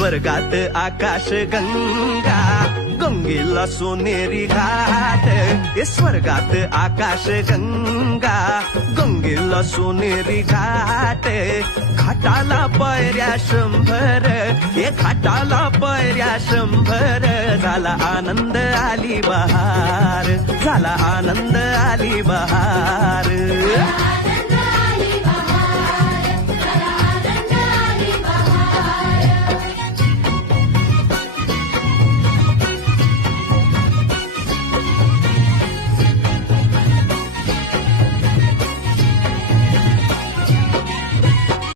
स्वर्गात आकाश गंगा, गंगेला सोनेरी घाट. स्वर्गात आकाश गंगा, गंगेला सोनेरी घाट. घाटाला पायऱ्या 100, घाटाला पायऱ्या 100. झाला आनंद आली बहार, झाला आनंद आली बहार.